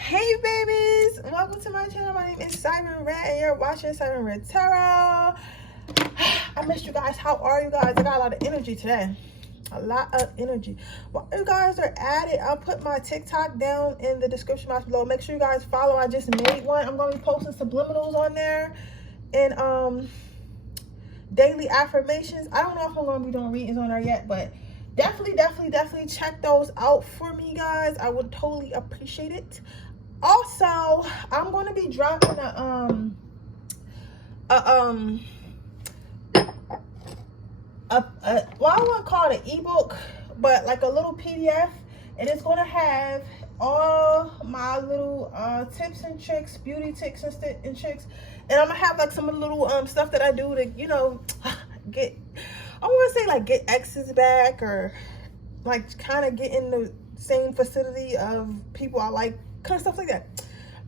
Hey babies, welcome to my channel. My name is Siren Redd and you're watching Siren Redd Tarot. I missed you guys. How are you guys? I got a lot of energy today. A lot of energy. While you guys are at it, I'll put my TikTok down in the description box below. Make sure you guys follow. I just made one. I'm going to be posting subliminals on there and daily affirmations. I don't know if I'm going to be doing readings on there yet, but definitely check those out for me, guys. I would totally appreciate it. Also, I'm going to be dropping well, I wouldn't call it an ebook, but like a little PDF, and it's going to have all my little tips and tricks, beauty tips and tricks, and I'm gonna have like some of the little stuff that I do to, you know, get, I want to say like get exes back, or like kind of get in the same vicinity of people I like, kind of stuff like that.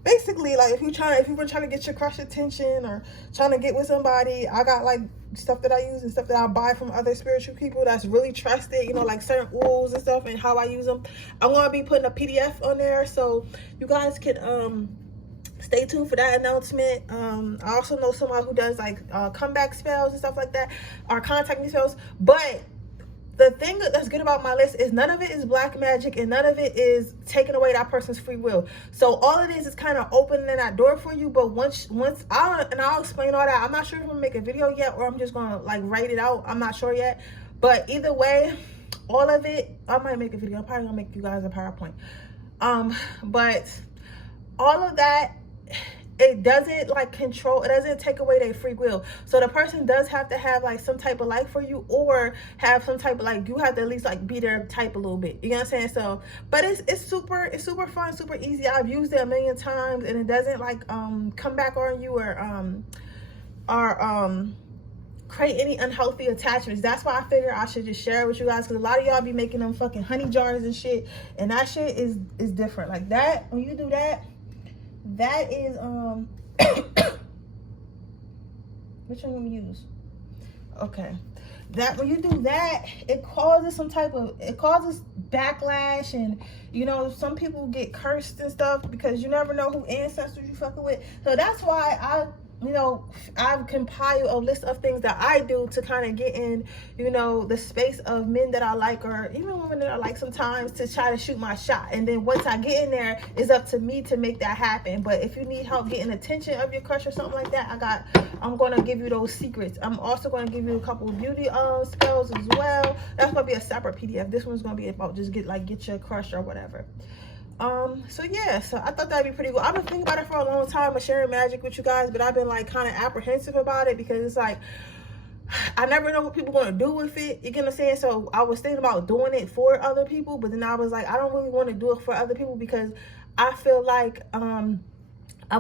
Basically, like if you were trying to get your crush attention or trying to get with somebody, I got like stuff that I use and stuff that I buy from other spiritual people that's really trusted, you know, like certain oils and stuff and how I use them. I'm gonna be putting a PDF on there, so you guys can stay tuned for that announcement. I also know someone who does like comeback spells and stuff like that, or contact me spells. But the thing that's good about my list is none of it is black magic and none of it is taking away that person's free will. So all it is kind of opening that door for you. But once I'll explain all that. I'm not sure if I'm gonna make a video yet or I'm just gonna like write it out. I'm not sure yet. But either way, all of it, I might make a video. I'm probably gonna make you guys a PowerPoint. But all of that, it doesn't like control, it doesn't take away their free will. So the person does have to have like some type of like for you, or have some type of like, you have to at least like be their type a little bit, you know what I'm saying? So but it's super fun, super easy. I've used it a million times and it doesn't like come back on you or create any unhealthy attachments. That's why I figure I should just share it with you guys, because a lot of y'all be making them fucking honey jars and shit, and that shit is different. Like that, when you do that, that is which one we use? Okay, that when you do that, it causes backlash, and you know, some people get cursed and stuff because you never know who ancestors you fucking with. So that's why I've compiled a list of things that I do to kind of get in, you know, the space of men that I like, or even women that I like sometimes, to try to shoot my shot. And then once I get in there, it's up to me to make that happen. But if you need help getting attention of your crush or something like that, I'm going to give you those secrets. I'm also going to give you a couple of beauty spells as well. That's going to be a separate PDF. This one's going to be about just get your crush or whatever. So yeah, so I thought that'd be pretty cool. I've been thinking about it for a long time, of sharing magic with you guys, but I've been like kind of apprehensive about it because it's like, I never know what people are going to do with it, you get what I'm saying? So I was thinking about doing it for other people, but then I was like, I don't really want to do it for other people because I feel like I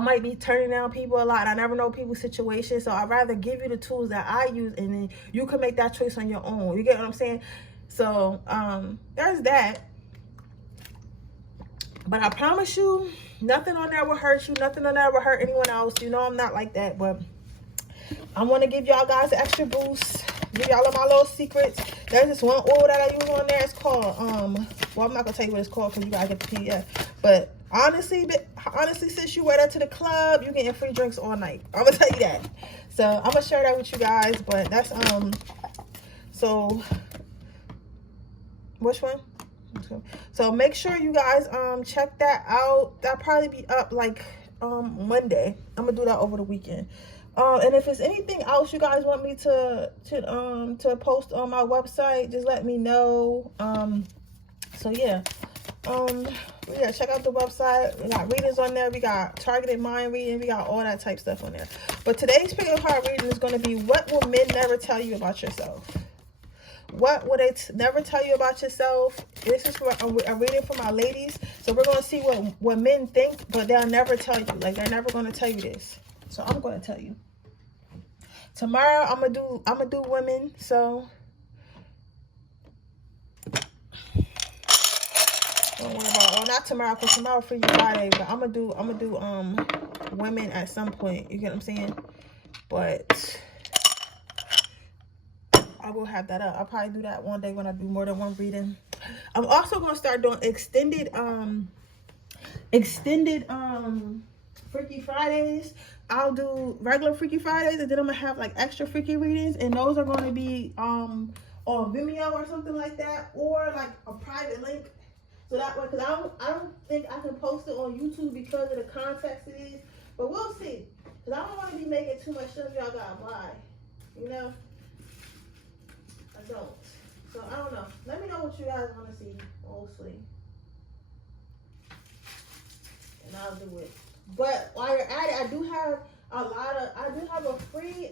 might be turning down people a lot. I never know people's situations, so I'd rather give you the tools that I use, and then you can make that choice on your own, you get what I'm saying? So there's that. But I promise you, nothing on there will hurt you. Nothing on there will hurt anyone else. You know I'm not like that. But I want to give y'all guys an extra boost. Give y'all my little secrets. There's this one oil that I use on there. It's called, well, I'm not going to tell you what it's called because you got to get the PDF. But honestly, since you wear that to the club, you're getting free drinks all night. I'm going to tell you that. So I'm going to share that with you guys. But that's, so, which one? So make sure you guys check that out. That'll probably be up like Monday. I'm gonna do that over the weekend. And if there's anything else you guys want me to post on my website, just let me know. So yeah, check out the website. We got readings on there. We got targeted mind reading. We got all that type stuff on there. But today's pick of card reading is going to be, what will men never tell you about yourself? What would they never tell you about yourself? This is for a reading for my ladies. So we're going to see what men think, but they'll never tell you. Like, they're never going to tell you this. So I'm going to tell you. Tomorrow, I'm gonna do women. So don't worry about, well, not tomorrow, because tomorrow for you Friday, but I'm gonna do women at some point. You get what I'm saying? But I will have that up. I'll probably do that one day when I do more than one reading. I'm also going to start doing extended extended Freaky Fridays. I'll do regular Freaky Fridays, and then I'm gonna have like extra freaky readings, and those are going to be on Vimeo or something like that, or like a private link. So that way, because I don't think I can post it on YouTube because of the context it is, but we'll see. Because I don't want to be making too much stuff y'all gotta buy, you know. I don't. So I don't know. Let me know what you guys want to see mostly, and I'll do it. But while you're at it, I do have a free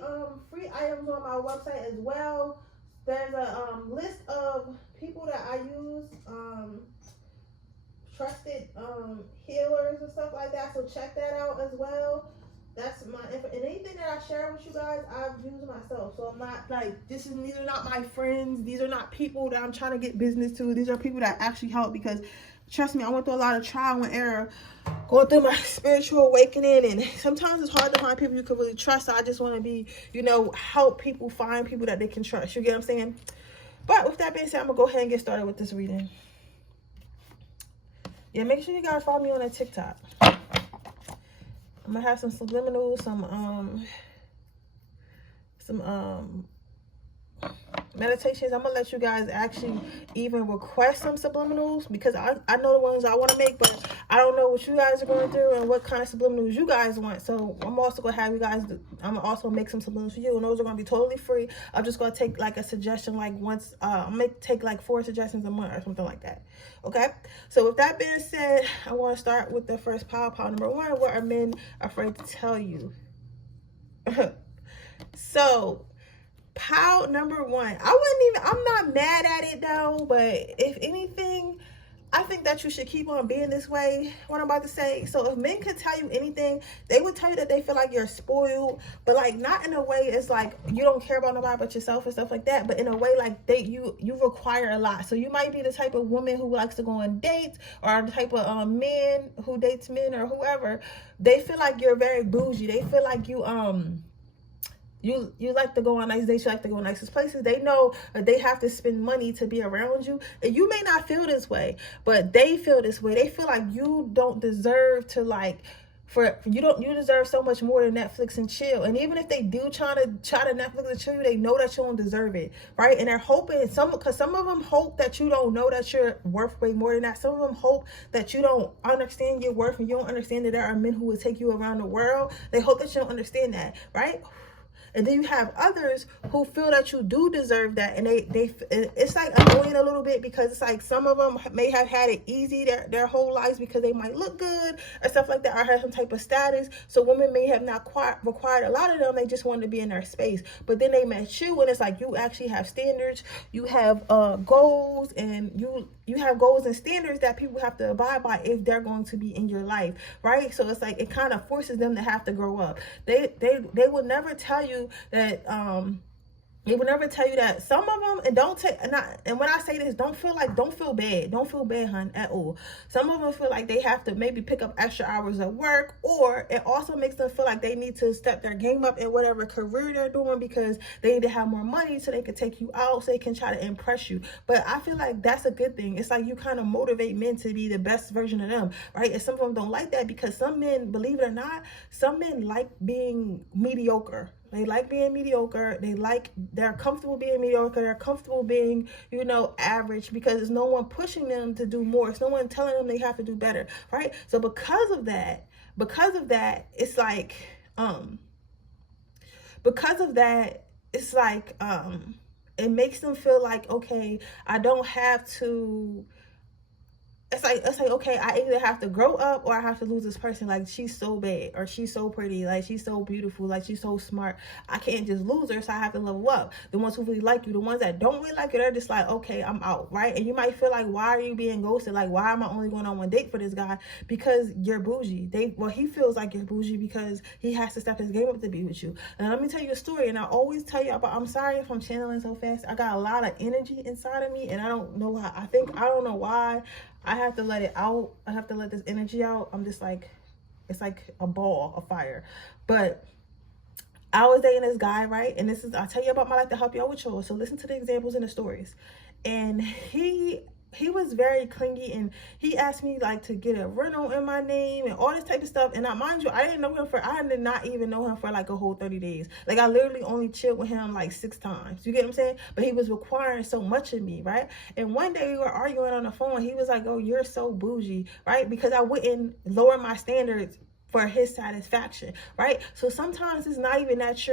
items on my website as well. There's a list of people that I use, trusted healers and stuff like that. So check that out as well. That's my info. And anything that I share with you guys, I've used myself. So I'm not like, these are not my friends. These are not people that I'm trying to get business to. These are people that actually help, because trust me, I went through a lot of trial and error going through my spiritual awakening, and sometimes it's hard to find people you can really trust. So I just want to be, help people find people that they can trust. You get what I'm saying? But with that being said, I'm going to go ahead and get started with this reading. Yeah, make sure you guys follow me on that TikTok. I'm going to have some subliminals, some meditations. I'm gonna let you guys actually even request some subliminals, because I know the ones I want to make, but I don't know what you guys are going to do and what kind of subliminals you guys want. So I'm also gonna have you guys I'm gonna also make some subliminals for you, and those are gonna be totally free. I'm just gonna take like a suggestion, like once I'm gonna take like 4 suggestions a month or something like that. Okay, so with that being said, I want to start with the first pile number 1. What are men afraid to tell you? So pile number 1, I'm not mad at it though, but if anything, I think that you should keep on being this way, what I'm about to say. So if men could tell you anything, they would tell you that they feel like you're spoiled, but like not in a way it's like you don't care about nobody but yourself and stuff like that, but in a way like you require a lot. So you might be the type of woman who likes to go on dates, or the type of man who dates men, or whoever. They feel like you're very bougie. They feel like you like to go on nice dates, you like to go nicest places. They know that they have to spend money to be around you. And you may not feel this way, but they feel this way. They feel like you don't deserve to you deserve so much more than Netflix and chill. And even if they do try to Netflix and chill you, they know that you don't deserve it, right? And they're hoping because some of them hope that you don't know that you're worth way more than that. Some of them hope that you don't understand your worth, and you don't understand that there are men who will take you around the world. They hope that you don't understand that, right? And then you have others who feel that you do deserve that, and it's like annoying a little bit, because it's like some of them may have had it easy their whole lives because they might look good or stuff like that, or have some type of status. So women may have not quite required a lot of them. They just wanted to be in their space. But then they met you, and it's like you actually have standards, you have goals, and you have goals and standards that people have to abide by if they're going to be in your life, right? So it's like it kind of forces them to have to grow up. They will never tell you that they will never tell you that. Some of them, and when I say this, don't feel bad, hun, at all. Some of them feel like they have to maybe pick up extra hours at work, or it also makes them feel like they need to step their game up in whatever career they're doing, because they need to have more money so they can take you out, so they can try to impress you. But I feel like that's a good thing. It's like you kind of motivate men to be the best version of them, right? And some of them don't like that, because some men, believe it or not, some men like being mediocre. They like being mediocre. They're comfortable being mediocre. They're comfortable being, average, because there's no one pushing them to do more. It's no one telling them they have to do better, right? So because of that, it's like, it makes them feel like, okay, I don't have to. It's like, okay, I either have to grow up or I have to lose this person. Like, she's so bad, or she's so pretty, like she's so beautiful, like she's so smart. I can't just lose her, so I have to level up. The ones who really like you, the ones that don't really like you, they're just like, okay, I'm out, right? And you might feel like, why are you being ghosted? Like, why am I only going on one date for this guy? Because you're bougie. He feels like you're bougie because he has to step his game up to be with you. And let me tell you a story, and I always tell you about, I'm sorry if I'm channeling so fast. I got a lot of energy inside of me, and I don't know how. I don't know why. I have to let it out. I have to let this energy out. I'm just like, it's like a ball of fire. But I was dating this guy, right? And I'll tell you about my life to help y'all with yours. So listen to the examples and the stories. And he very clingy, and he asked me like to get a rental in my name and all this type of stuff. And mind you, I did not even know him for like a whole 30 days. Like I literally only chilled with him like 6 times. You get what I'm saying? But he was requiring so much of me, right? And one day we were arguing on the phone. He was like, "Oh, you're so bougie," right? Because I wouldn't lower my standards for his satisfaction, right? So sometimes it's not even that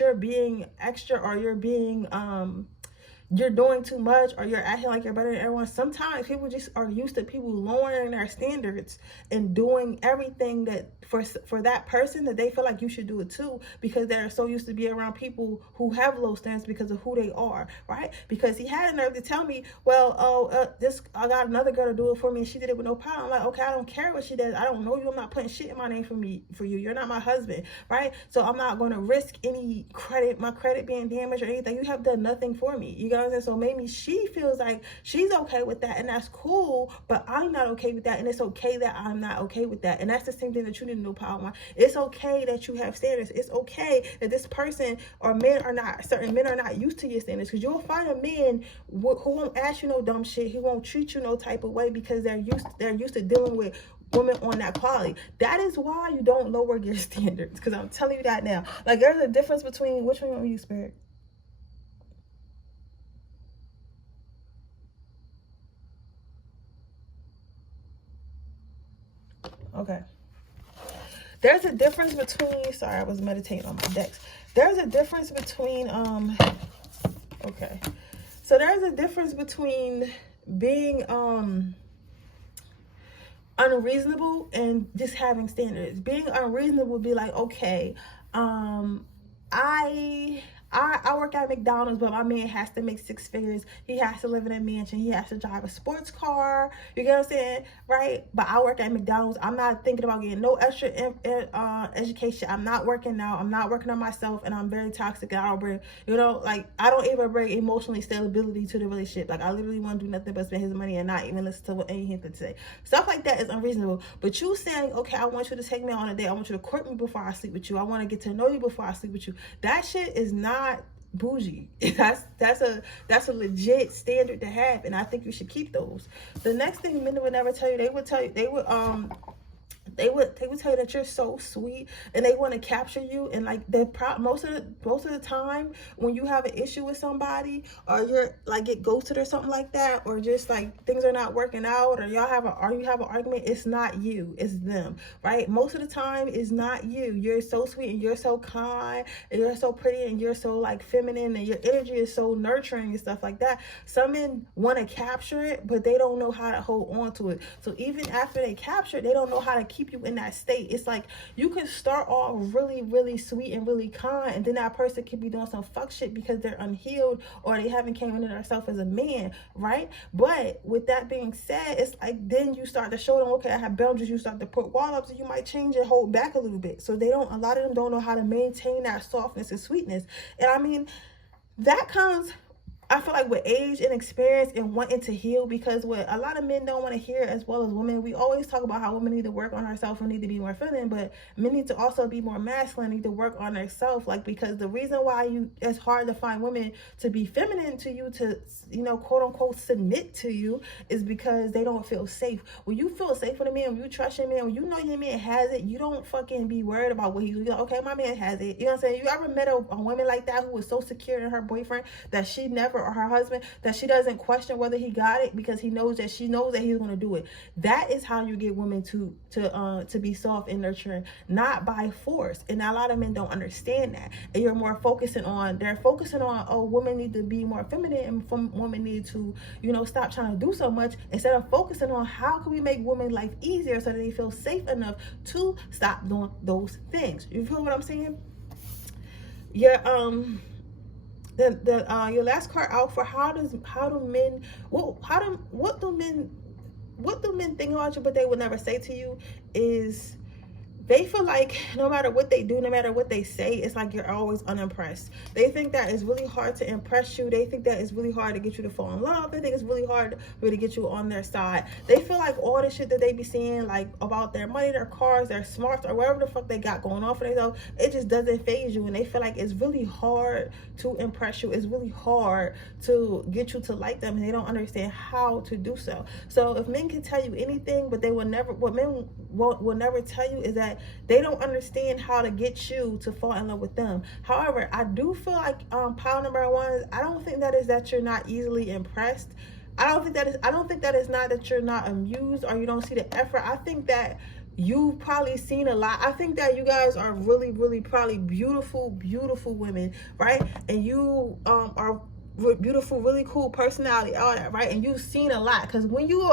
you're being extra, or you're being you're doing too much, or you're acting like you're better than everyone. Sometimes people just are used to people lowering their standards and doing everything that for that person, that they feel like you should do it too, because they're so used to be around people who have low standards because of who they are, right? Because he had a nerve to tell me, well, I got another girl to do it for me and she did it with no problem. I'm like, okay, I don't care what she does. I don't know you. I'm not putting shit in my name for you. You're not my husband, right? So I'm not going to risk my credit being damaged or anything. You have done nothing for me. You know what I'm saying? So maybe she feels like she's okay with that, and that's cool, but I'm not okay with that, and it's okay that I'm not okay with that. And that's the same thing that you need to know, power. It's okay that you have standards. It's okay that this person or certain men are not used to your standards, because you'll find a man who won't ask you no dumb shit. He won't treat you no type of way, because they're used to dealing with women on that quality. That is why you don't lower your standards, because I'm telling you that now. Like, there's a difference between, which one you want me to use, Spirit? Okay. There's a difference between, sorry, I was meditating on my decks. There's a difference between, okay. So there's a difference between being, unreasonable and just having standards. Being unreasonable would be like, okay, I work at McDonald's, but my man has to make 6 figures. He has to live in a mansion. He has to drive a sports car. You get what I'm saying? Right? But I work at McDonald's. I'm not thinking about getting no extra education. I'm not working now. I'm not working on myself, and I'm very toxic. And I don't bring, I don't even bring emotionally stability to the relationship. Like, I literally want to do nothing but spend his money and not even listen to what anything to say. Stuff like that is unreasonable. But you saying, okay, I want you to take me on a date. I want you to court me before I sleep with you. I want to get to know you before I sleep with you. That shit is not bougie. That's a legit standard to have, and I think you should keep those. The next thing men would never tell you, they would tell you they would tell you that you're so sweet, and they want to capture you. And like most of the time when you have an issue with somebody, or you're like get ghosted or something like that, or just like things are not working out, or you have an argument, it's not you, it's them, right? Most of the time it's not you. You're so sweet, and you're so kind, and you're so pretty, and you're so like feminine, and your energy is so nurturing and stuff like that. Some men want to capture it, but they don't know how to hold on to it. So even after they capture it, they don't know how to keep you in that state. It's like you can start off really, really sweet and really kind, and then that person could be doing some fuck shit because they're unhealed, or they haven't came into themselves as a man, right? But with that being said, it's like then you start to show them, okay, I have boundaries. You start to put wall ups, and you might change and hold back a little bit. So a lot of them don't know how to maintain that softness and sweetness. And I mean, that comes, I feel like, with age and experience and wanting to heal, because what a lot of men don't want to hear, as well as women, we always talk about how women need to work on herself and need to be more feminine, but men need to also be more masculine, need to work on themselves. Like, because the reason why it's hard to find women to be feminine to you, to, quote unquote, submit to you, is because they don't feel safe. When you feel safe with a man, when you trust your man, when you know your man has it, you don't fucking be worried about what he's like, okay, my man has it. You know what I'm saying? You ever met a woman like that who was so secure in her boyfriend that she never, or her husband, that she doesn't question whether he got it, because she knows that he's going to do it? That is how you get women to be soft and nurturing, not by force. And a lot of men don't understand that. And you're more focusing on, oh, women need to be more feminine, and women need to, stop trying to do so much, instead of focusing on how can we make women's life easier so that they feel safe enough to stop doing those things. You feel what I'm saying? Yeah. Your last card out for what do men think about you, but they would never say to you, is they feel like no matter what they do, no matter what they say, it's like you're always unimpressed. They think that it's really hard to impress you. They think that it's really hard to get you to fall in love. They think it's really hard to get you on their side. They feel like all the shit that they be seeing, like about their money, their cars, their smarts, or whatever the fuck they got going on for themselves, it just doesn't faze you. And they feel like it's really hard to impress you. It's really hard to get you to like them, and they don't understand how to do so. So if men can tell you anything, but they will never, what men will never tell you is that they don't understand how to get you to fall in love with them. However, I do feel like pile number one, I don't think that is that you're not easily impressed. I don't think that is not that you're not amused or you don't see the effort. I think that you've probably seen a lot. I think that you guys are really, really probably beautiful women, right? And you are beautiful, really cool personality, all that, right? And you've seen a lot, because when you're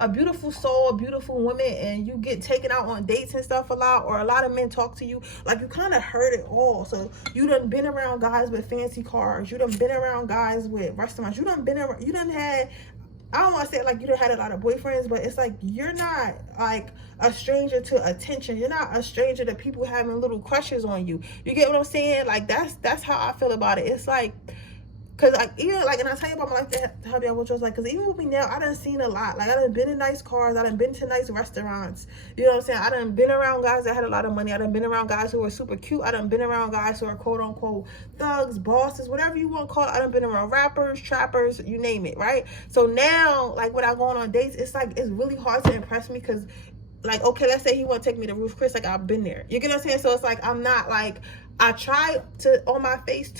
a beautiful soul, a beautiful woman, and you get taken out on dates and stuff a lot, or a lot of men talk to you, like, you kind of heard it all. So you done been around guys with fancy cars, you done been around guys with restaurants, you done had, I don't want to say like you done had a lot of boyfriends, but it's like you're not like a stranger to attention. You're not a stranger to people having little crushes on you. You get what I'm saying? Like, that's how I feel about it. It's like, because like, even like, and I tell you about my life, how the was like, because even with me now, I done seen a lot. Like, I done been in nice cars, I done been to nice restaurants, you know what I'm saying? I done been around guys that had a lot of money, I done been around guys who were super cute, I done been around guys who are quote unquote thugs, bosses, whatever you want to call it. I done been around rappers, trappers, you name it, right? So now, like, when I go on dates, it's like, it's really hard to impress me, because like, okay, let's say he want to take me to Ruth Chris, like, I've been there, you get what I'm saying? So it's like, I'm not like, I try on my face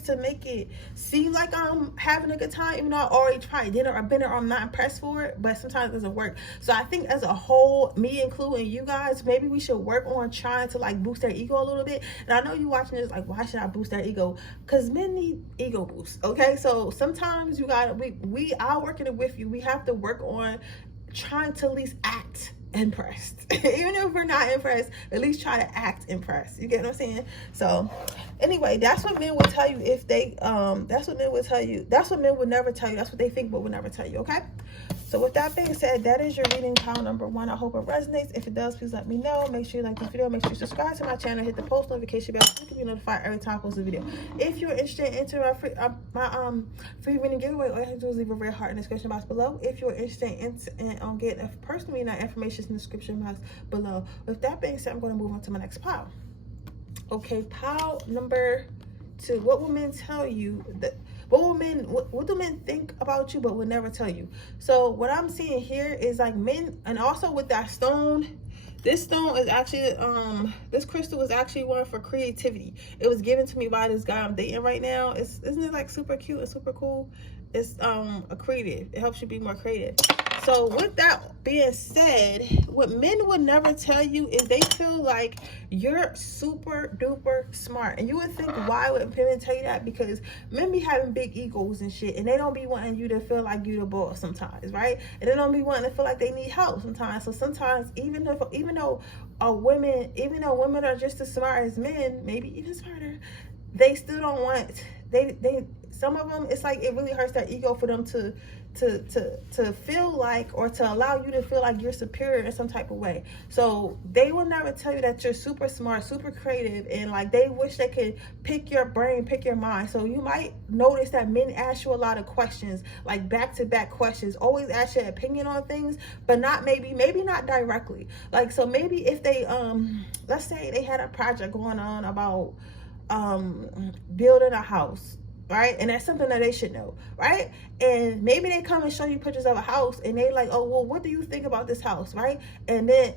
to make it seem like I'm having a good time, even though I already tried dinner or been there, or I'm not impressed for it, but sometimes it doesn't work. So I think as a whole, me including you guys, maybe we should work on trying to like boost their ego a little bit. And I know you watching this like, why should I boost their ego? Because men need ego boosts, okay? So sometimes you gotta, I'll work it with you. We have to work on trying to at least act impressed. Even if we're not impressed, at least try to act impressed. You get what I'm saying? So anyway, that's what men will tell you if they that's what men would never tell you. That's what they think but would never tell you. Okay, so with that being said, that is your reading pile number one. I hope it resonates. If it does, please let me know. Make sure you like this video, make sure you subscribe to my channel, hit the post notification bell so you can be notified every time I post a video. If you're interested in entering my free reading giveaway, all you have to do is leave a red heart in the description box below. If you're interested in getting a personal reading, that information is in the description box below. With that being said, I'm going to move on to my next pile. Okay, pile number two. What will men tell you that what do men think about you but will never tell you? So what I'm seeing here is like men, and also with that stone, this stone is actually this crystal is actually one for creativity. It was given to me by this guy I'm dating right now. Isn't it like super cute and super cool? It's a creative. It helps you be more creative. So with that being said, what men would never tell you is they feel like you're super duper smart. And you would think, why would women tell you that? Because men be having big egos and shit, and they don't be wanting you to feel like you the boss sometimes, right? And they don't be wanting to feel like they need help sometimes. So sometimes, even though women are just as smart as men, maybe even smarter, they still don't want, some of them, it's like it really hurts their ego for them to feel like, or to allow you to feel like you're superior in some type of way. So they will never tell you that you're super smart, super creative, and like they wish they could pick your brain, pick your mind. So you might notice that men ask you a lot of questions, like back-to-back questions, always ask your opinion on things, but not maybe not directly. Like, so maybe if they let's say they had a project going on about building a house, right? And that's something that they should know, right? And maybe they come and show you pictures of a house, and they like, oh, well, what do you think about this house, right? And then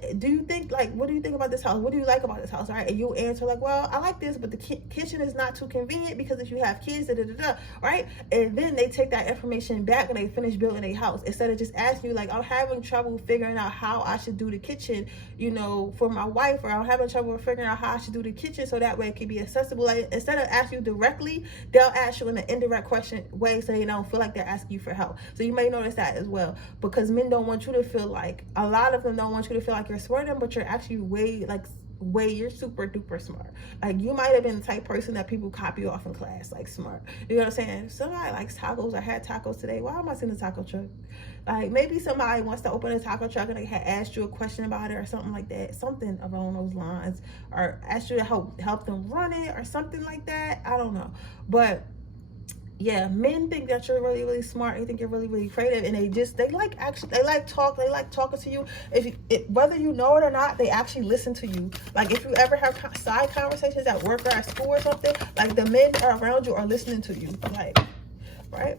what do you think about this house? What do you like about this house, right? And you answer like, well, I like this, but the kitchen is not too convenient because if you have kids, right? And then they take that information back and they finish building a house, instead of just asking you like, I'm having trouble figuring out how I should do the kitchen, you know, for my wife, or I'm having trouble figuring out how I should do the kitchen so that way it can be accessible. Like, instead of asking you directly, they'll ask you in an indirect question way, so they don't feel like they're asking you for help. So you may notice that as well, because men don't want you to feel like, a lot of them don't want you to feel like you're smarter than, but you're actually way you're super duper smart. Like, you might have been the type of person that people copy off in class, like smart. You know what I'm saying? Somebody likes tacos. I had tacos today. Why am I seeing the taco truck? Like, maybe somebody wants to open a taco truck and they had asked you a question about it or something like that, something along those lines, or asked you to help them run it or something like that. I don't know. But yeah, men think that you're really, really smart. They think you're really, really creative, and they like talking to you. Whether you know it or not, they actually listen to you. Like, if you ever have side conversations at work or at school or something, like, the men around you are listening to you, like, right?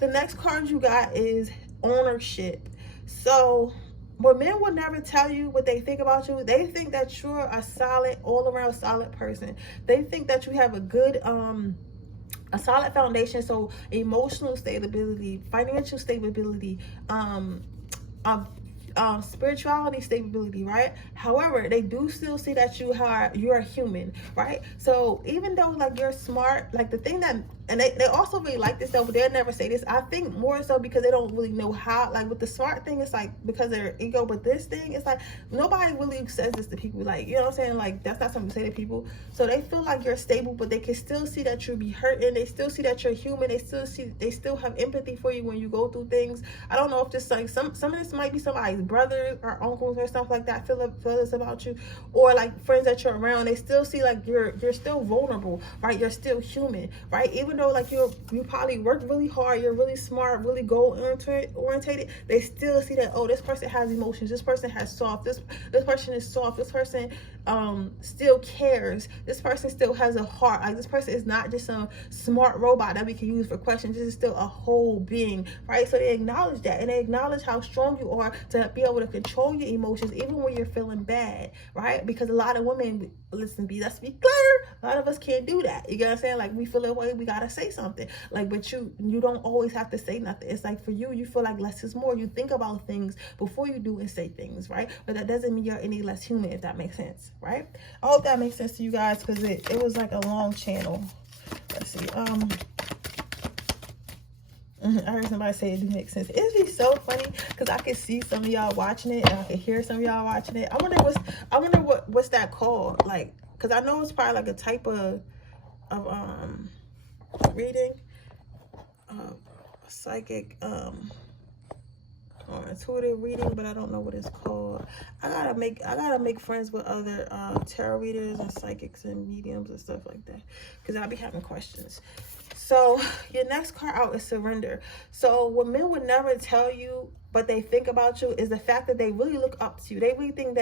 The next card you got is ownership. So, but men will never tell you what they think about you. They think that you're a solid, all-around solid person. They think that you have a good, a solid foundation. So emotional stability, financial stability, spirituality stability, right? However, they do still see that you're a human, right? So even though, like, you're smart, like, the thing that, and they also really like this though, but they'll never say this. I think more so because they don't really know how. Like, with the smart thing, it's like because they're ego, but this thing, it's like nobody really says this to people. Like, you know what I'm saying? Like, that's not something to say to people. So they feel like you're stable, but they can still see that you'll be hurting. They still see that you're human. They still have empathy for you when you go through things. I don't know if this, like, some of this might be somebody's brothers or uncles or stuff like that feel this about you, or like friends that you're around. They still see like you're still vulnerable, right? You're still human, right? Even though, like, you probably work really hard, you're really smart, really goal orientated, they still see that, oh, this person has emotions, this person has soft, this person is soft, this person still cares, this person still has a heart. Like, this person is not just a smart robot that we can use for questions. This is still a whole being, right? So they acknowledge that, and they acknowledge how strong you are to be able to control your emotions even when you're feeling bad, right? Because a lot of women, let's be clear, a lot of us can't do that. You get what I'm saying? Like, we feel that way, we gotta say something. Like, but you don't always have to say nothing. It's like, for you feel like less is more. You think about things before you do and say things, right? But that doesn't mean you're any less human, if that makes sense, right? I hope that makes sense to you guys, because it was like a long channel. Let's see. I heard somebody say it do make sense. It'd be so funny because I could see some of y'all watching it, and I could hear some of y'all watching it. I wonder what's that called? Like, because I know it's probably like a type of reading, psychic, or intuitive reading, but I don't know what it's called. I gotta make friends with other tarot readers and psychics and mediums and stuff like that, because I'll be having questions. So your next card out is surrender. So what men would never tell you, but they think about you, is the fact that they really look up to you. They really think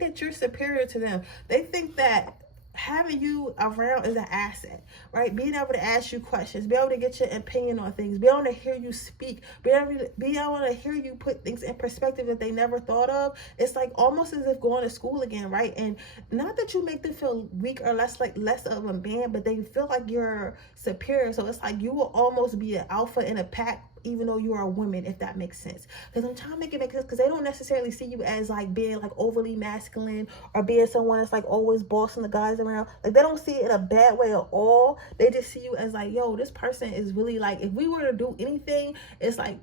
that you're superior to them. They think that having you around is an asset, right? Being able to ask you questions, be able to get your opinion on things, be able to hear you speak, be able to hear you put things in perspective that they never thought of. It's like almost as if going to school again, right? And not that you make them feel weak or less of a man, but they feel like you're superior. So it's like you will almost be an alpha in a pack, even though you are a woman, if that makes sense. Because I'm trying to make it make sense, because they don't necessarily see you as like being like overly masculine or being someone that's like always bossing the guys around. Like, they don't see it in a bad way at all. They just see you as like, yo, this person is really like, if we were to do anything, it's like,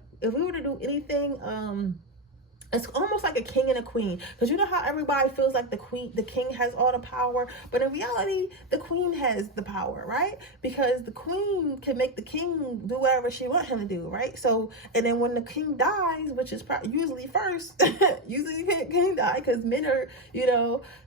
it's almost like a king and a queen, because you know how everybody feels like the king has all the power, but in reality, the queen has the power, right? Because the queen can make the king do whatever she wants him to do, right? So, and then when the king dies, which is usually first, usually the king die, because men are,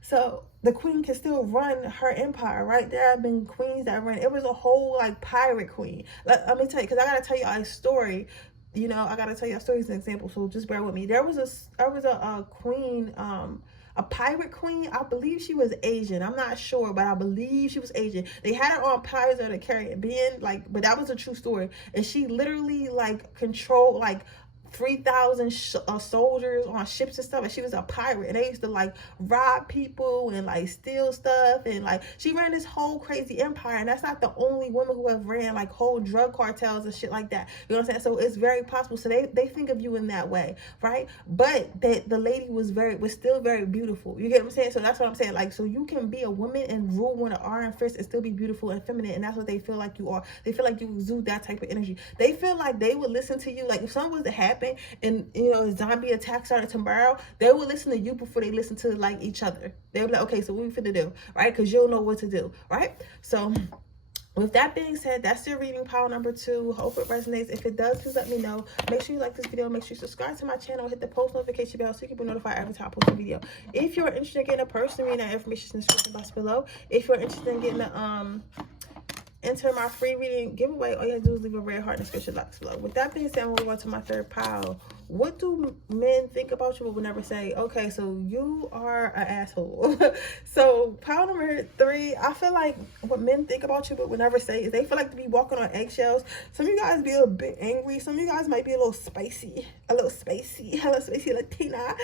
so the queen can still run her empire, right? There have been queens that run. It was a whole like pirate queen. Let me tell you, because I gotta tell you a story. I gotta tell you a story as an example, so just bear with me. There was a queen, a pirate queen. I believe she was Asian. I'm not sure, but I believe she was Asian. They had her on Pirates of the Caribbean, but that was a true story. And she literally like controlled like 3,000 soldiers on ships and stuff, and she was a pirate, and they used to like rob people and like steal stuff, and like she ran this whole crazy empire. And that's not the only woman who have ran like whole drug cartels and shit like that, you know what I'm saying? So it's very possible. So they think of you in that way, right? But the lady was still very beautiful, you get what I'm saying? So that's what I'm saying. Like, so you can be a woman and rule with an iron fist and still be beautiful and feminine, and that's what they feel like you are. They feel like you exude that type of energy. They feel like they would listen to you. Like, if someone was to happen happen and, you know, a zombie attack started tomorrow, they will listen to you before they listen to like each other. They'll be like, okay, so what we finna do, right? Because you'll know what to do, right? So with that being said, that's your reading pile number 2. Hope it resonates. If it does, please let me know. Make sure you like this video. Make sure you subscribe to my channel. Hit the post notification bell so you can be notified every time I post a video. If you're interested in getting a personal reading, that information is in the description box below. If you're interested in getting a enter my free reading giveaway, all you have to do is leave a red heart in the description box below. With that being said, I'm moving on to my 3rd pile. What do men think about you but will never say? Okay, so you are an asshole. So pile number 3, I feel like what men think about you but will never say is they feel like to be walking on eggshells. Some of you guys be a bit angry. Some of you guys might be a little spicy, a little spicy Latina,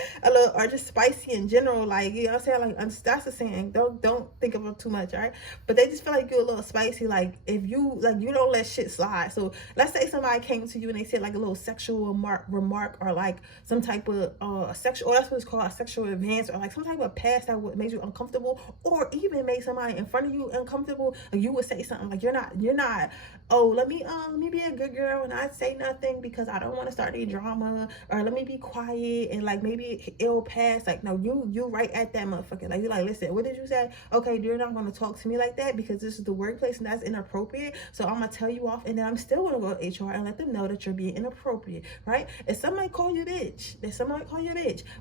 or just spicy in general. Like, you know what I'm saying? Like, that's the saying. Don't think of it too much, all right? But they just feel like you're a little spicy. Like, if you, like, you don't let shit slide. So let's say somebody came to you and they said like a little sexual remark, or like some type of sexual, that's what it's called, a sexual advance, or like some type of past that would make you uncomfortable, or even make somebody in front of you uncomfortable. Like, you would say something like, you're not, oh, let me be a good girl and not say nothing because I don't want to start any drama, or let me be quiet and like maybe it'll pass. Like, no, you right at that motherfucker. Like, you're like, listen, what did you say? Okay, you're not going to talk to me like that because this is the workplace and that's inappropriate. So I'm gonna tell you off, and then I'm still gonna go to HR and let them know that you're being inappropriate, right? If somebody call you bitch,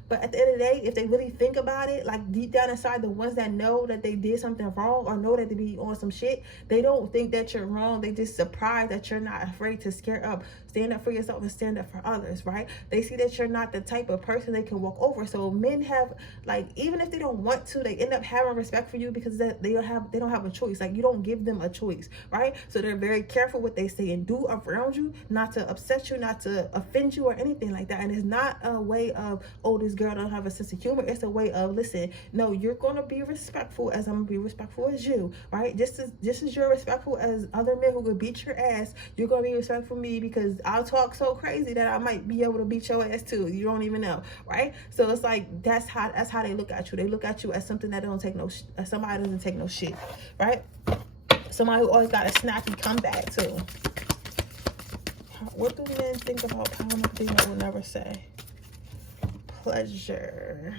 but at the end of the day, if they really think about it, like deep down inside, the ones that know that they did something wrong or know that they be on some shit, they don't think that you're wrong. They just surprised that you're not afraid to stand up for yourself and stand up for others, right? They see that you're not the type of person they can walk over. So men have, like, even if they don't want to, they end up having respect for you because they don't have a choice. Like, you don't give them a choice, right? So they're very careful what they say and do around you, not to upset you, not to offend you or anything like that. And it's not a way of, oh, this girl don't have a sense of humor. It's a way of, listen, no, you're going to be respectful as I'm going to be respectful as you, right? Just as you're respectful as other men who would beat your ass, you're going to be respectful for me because I'll talk so crazy that I might be able to beat your ass too. You don't even know, right? So it's like, that's how they look at you. They look at you as something that don't take no, as somebody doesn't take no shit, right? Somebody who always got a snappy comeback too. What do men think about power of thing they will never say? Pleasure.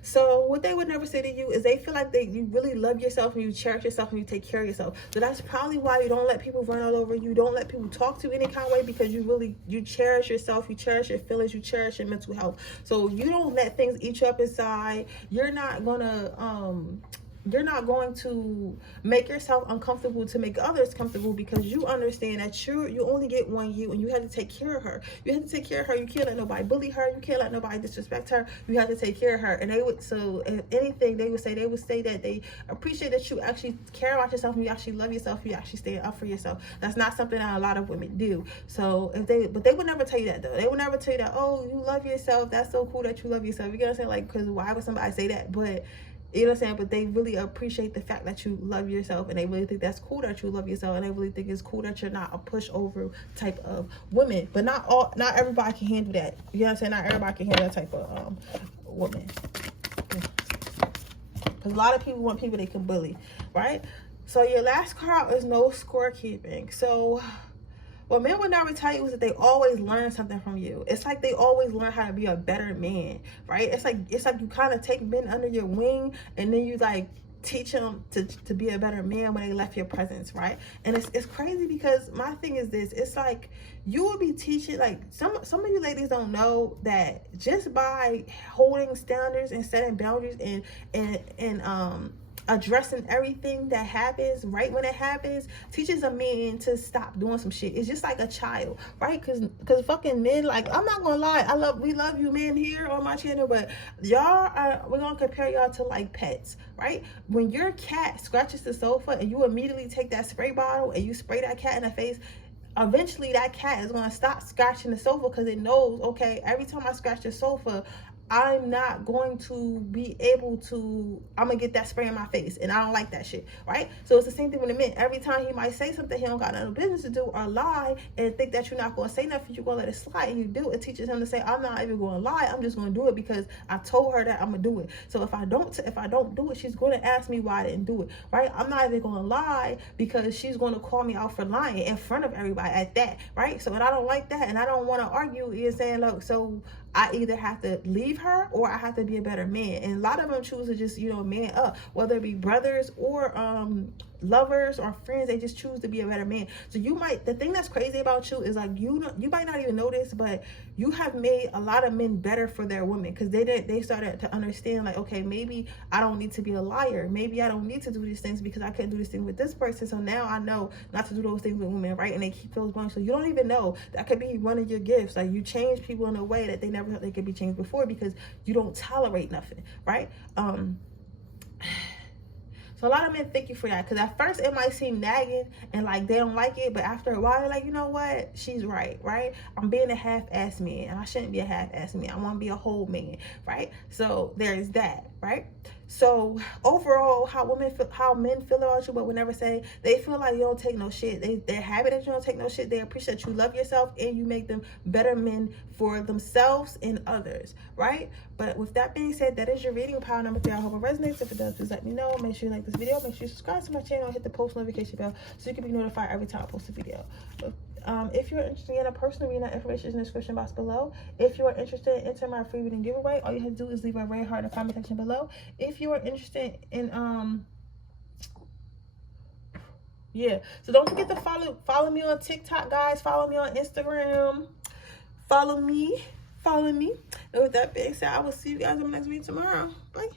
So what they would never say to you is they feel like you really love yourself and you cherish yourself and you take care of yourself. So that's probably why you don't let people run all over you. Don't let people talk to you any kind of way, because you cherish yourself, you cherish your feelings, you cherish your mental health. So you don't let things eat you up inside. You're not going to make yourself uncomfortable to make others comfortable, because you understand that you only get one you, and you have to take care of her. You have to take care of her. You can't let nobody bully her. You can't let nobody disrespect her. You have to take care of her. And so if anything, they would say that they appreciate that you actually care about yourself and you actually love yourself. You actually stand up for yourself. That's not something that a lot of women do. So but they would never tell you that though. They would never tell you that, oh, you love yourself. That's so cool that you love yourself. You get what I'm saying? Like, because why would somebody say that? But you know what I'm saying? But they really appreciate the fact that you love yourself, and they really think that's cool that you love yourself, and they really think it's cool that you're not a pushover type of woman. But not everybody can handle that. You know what I'm saying? Not everybody can handle that type of woman. Because a lot of people want people they can bully, right? So your last card is no scorekeeping. So what men would never tell you is that they always learn something from you. It's like they always learn how to be a better man, right? It's like you kind of take men under your wing, and then you like teach them to be a better man when they left your presence, right? And it's crazy, because my thing is this: it's like you will be teaching, like some of you ladies don't know that just by holding standards and setting boundaries and addressing everything that happens right when it happens teaches a man to stop doing some shit. It's just like a child, right? Because fucking men, like, I'm not gonna lie, we love you men here on my channel, but we're gonna compare y'all to like pets, right? When your cat scratches the sofa and you immediately take that spray bottle and you spray that cat in the face, eventually that cat is going to stop scratching the sofa, because it knows, okay, every time I scratch the sofa, I'm not going to be able to, I'm gonna get that spray in my face, and I don't like that shit, right? So it's the same thing with a man. Every time he might say something he don't got no business to do, or lie and think that you're not gonna say nothing, you're gonna let it slide, and you do, it teaches him to say, I'm not even gonna lie, I'm just gonna do it because I told her that I'm gonna do it. So if I don't do it, she's gonna ask me why I didn't do it, right? I'm not even gonna lie because she's gonna call me out for lying in front of everybody at that, right? So, and I don't like that, and I don't want to argue is saying, look, so I either have to leave her or I have to be a better man. And a lot of them choose to just, you know, man up, whether it be brothers or lovers or friends. They just choose to be a better man. So you might, the thing that's crazy about you is like, you might not even know this, but you have made a lot of men better for their women, because they started to understand, like, okay, maybe I don't need to be a liar, maybe I don't need to do these things because I couldn't do this thing with this person, so now I know not to do those things with women, right? And they keep those going. So you don't even know that could be one of your gifts. Like, you change people in a way that they never thought they could be changed before, because you don't tolerate nothing, right? So a lot of men thank you for that, because at first it might seem nagging and like they don't like it, but after a while they're like, you know what, she's right? I'm being a half-ass man, and I shouldn't be a half-ass man. I want to be a whole man, right? So there's that, right? So overall, how men feel about you, but would never say, they feel like you don't take no shit. They're happy that you don't take no shit. They appreciate you love yourself and you make them better men for themselves and others, right? But with that being said, that is your reading, power number 3. I hope it resonates. If it does, please let me know. Make sure you like this video. Make sure you subscribe to my channel and hit the post notification bell so you can be notified every time I post a video. If you're interested in a personal reading, that information is in the description box below. If you are interested in entering my free reading giveaway, all you have to do is leave a red heart in the comment section below. If you are interested in so don't forget to follow me on TikTok, guys. Follow me on Instagram. Follow me. And with that being said, I will see you guys in the next video tomorrow. Bye.